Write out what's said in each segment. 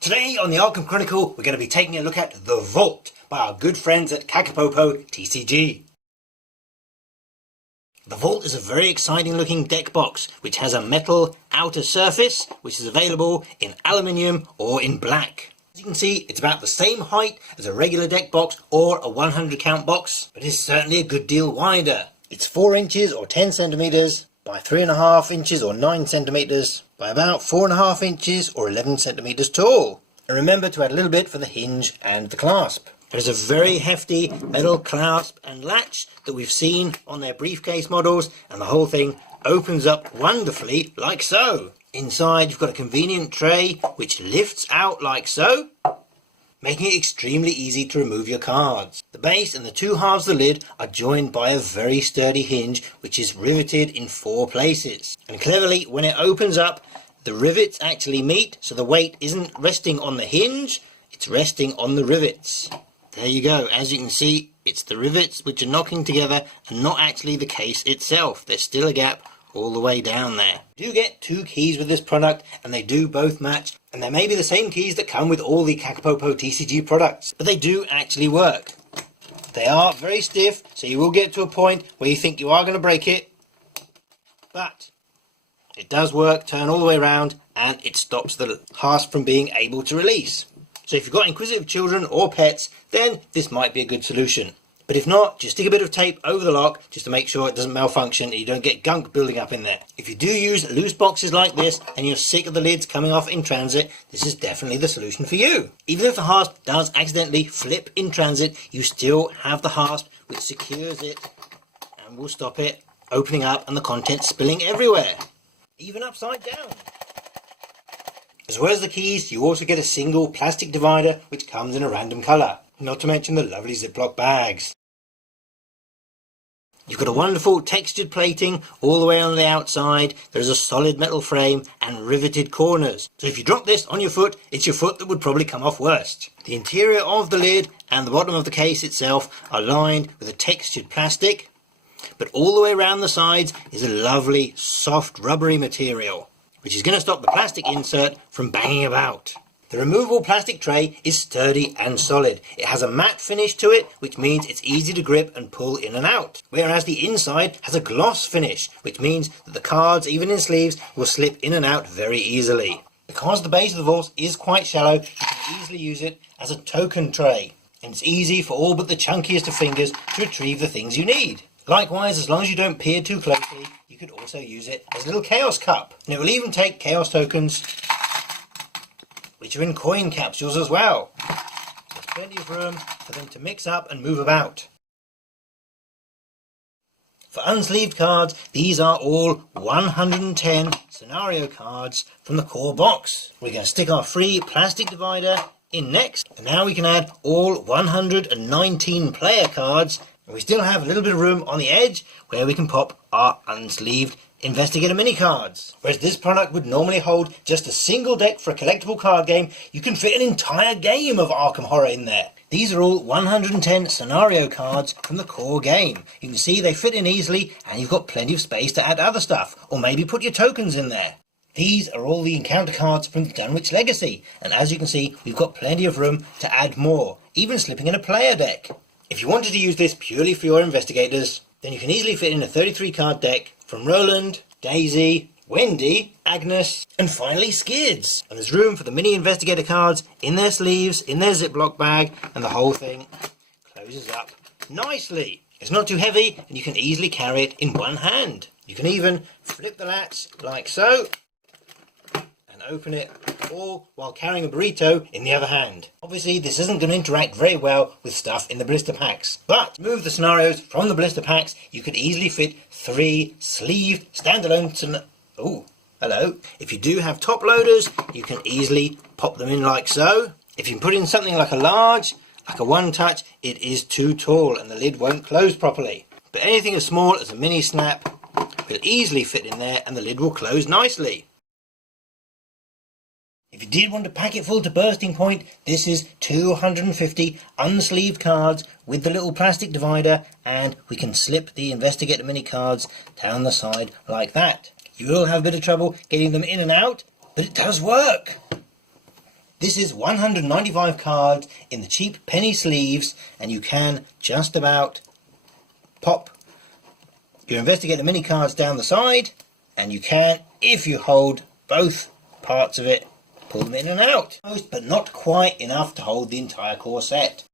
Today on the Arkham Chronicle, we're going to be taking a look at The Vault by our good friends at KakapopoTCG. The Vault is a very exciting looking deck box which has a metal outer surface which is available in aluminium or in black. As you can see, it's about the same height as a regular deck box or a 100 count box, but it's certainly a good deal wider. It's 4 inches or 10 centimeters by 3.5 inches or 9 centimeters by about 4.5 inches or 11 centimeters tall. And remember to add a little bit for the hinge and the clasp. There's a very hefty metal clasp and latch that we've seen on their briefcase models, and the whole thing opens up wonderfully like so. Inside you've got a convenient tray which lifts out like so, making it extremely easy to remove your cards. The base and the two halves of the lid are joined by a very sturdy hinge which is riveted in 4 places. And cleverly, when it opens up, the rivets actually meet, so the weight isn't resting on the hinge, it's resting on the rivets. There you go. As you can see, it's the rivets which are knocking together and not actually the case itself. There's still a gap all the way down there. You do get 2 keys with this product, and they do both match, and they may be the same keys that come with all the KakapopoTCG products, but they do actually work. They are very stiff, so you will get to a point where you think you are going to break it, but it does work. Turn all the way around and it stops the hasp from being able to release. So if you've got inquisitive children or pets, then this might be a good solution. But if not, just stick a bit of tape over the lock just to make sure it doesn't malfunction and you don't get gunk building up in there. If you do use loose boxes like this and you're sick of the lids coming off in transit, this is definitely the solution for you. Even if the hasp does accidentally flip in transit, you still have the hasp which secures it and will stop it opening up and the contents spilling everywhere, even upside down. As well as the keys, you also get a single plastic divider which comes in a random colour, not to mention the lovely Ziploc bags. You've got a wonderful textured plating all the way on the outside. There's a solid metal frame and riveted corners. So if you drop this on your foot, it's your foot that would probably come off worst. The interior of the lid and the bottom of the case itself are lined with a textured plastic, but all the way around the sides is a lovely soft rubbery material, which is going to stop the plastic insert from banging about. The removable plastic tray is sturdy and solid. It has a matte finish to it, which means it's easy to grip and pull in and out. Whereas the inside has a gloss finish, which means that the cards, even in sleeves, will slip in and out very easily. Because the base of the vault is quite shallow, you can easily use it as a token tray. And it's easy for all but the chunkiest of fingers to retrieve the things you need. Likewise, as long as you don't peer too closely, you could also use it as a little chaos cup. And it will even take chaos tokens, which are in coin capsules as well. There's plenty of room for them to mix up and move about. For unsleeved cards, these are all 110 scenario cards from the core box. We're going to stick our free plastic divider in next, and now we can add all 119 player cards, and we still have a little bit of room on the edge where we can pop our unsleeved Investigator mini cards. Whereas this product would normally hold just a single deck for a collectible card game, you can fit an entire game of Arkham Horror in there. These are all 110 scenario cards from the core game. You can see they fit in easily, and you've got plenty of space to add other stuff, or maybe put your tokens in there. These are all the encounter cards from Dunwich Legacy, and as you can see, we've got plenty of room to add more, even slipping in a player deck. If you wanted to use this purely for your investigators, then you can easily fit in a 33 card deck from Roland, Daisy, Wendy, Agnes, and finally Skids. And there's room for the mini investigator cards in their sleeves, in their Ziploc bag, and the whole thing closes up nicely. It's not too heavy, and you can easily carry it in one hand. You can even flip the latch like so, and open it all while carrying a burrito in the other hand. Obviously this isn't going to interact very well with stuff in the blister packs, but to move the scenarios from the blister packs, you could easily fit 3 sleeved standalone hello. If you do have top loaders, you can easily pop them in like so. If you can put in something like a large, like a one touch, it is too tall and the lid won't close properly. But anything as small as a mini snap will easily fit in there and the lid will close nicely. If you did want to pack it full to bursting point, this is 250 unsleeved cards with the little plastic divider, and we can slip the Investigator mini cards down the side like that. You will have a bit of trouble getting them in and out, but it does work. This is 195 cards in the cheap penny sleeves, and you can just about pop your Investigator mini cards down the side, and you can, if you hold both parts of it, pull them in and out. But not quite enough to hold the entire core set.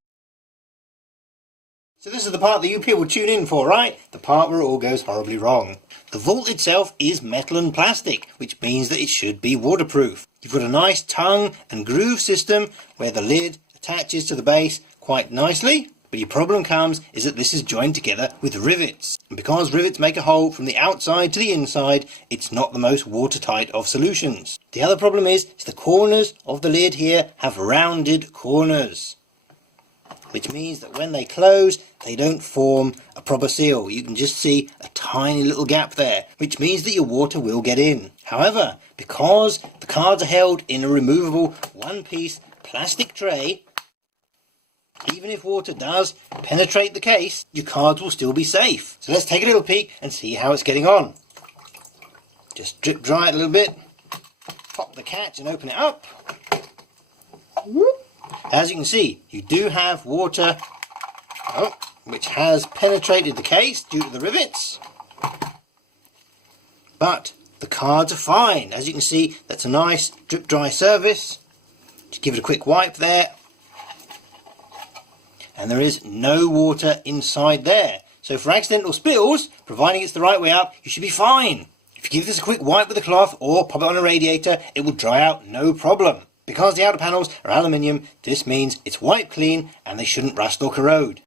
So this is the part that you people tune in for, right? The part where it all goes horribly wrong. The vault itself is metal and plastic, which means that it should be waterproof. You've got a nice tongue and groove system where the lid attaches to the base quite nicely, but your problem comes is that this is joined together with rivets. And because rivets make a hole from the outside to the inside, it's not the most watertight of solutions. The other problem is the corners of the lid here have rounded corners, which means that when they close, they don't form a proper seal. You can just see a tiny little gap there, which means that your water will get in. However, because the cards are held in a removable one-piece plastic tray, even if water does penetrate the case, your cards will still be safe. So let's take a little peek and see how it's getting on. Just drip dry it a little bit, pop the catch and open it up. As you can see, you do have water which has penetrated the case due to the rivets, but the cards are fine. As you can see, that's a nice drip dry service. Just give it a quick wipe there, and there is no water inside there. So for accidental spills, providing it's the right way up, you should be fine. If you give this a quick wipe with a cloth or pop it on a radiator, it will dry out no problem. Because the outer panels are aluminium, this means it's wiped clean and they shouldn't rust or corrode.